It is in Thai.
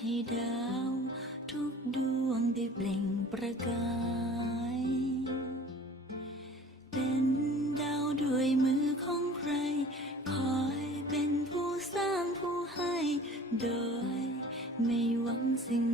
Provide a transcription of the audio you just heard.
ให้ดาว ทุกดวงได้เปล่งประกาย เป็นดาวด้วยมือของใคร คอยเป็นผู้สร้างผู้ให้ โดยไม่หวังสิ่ง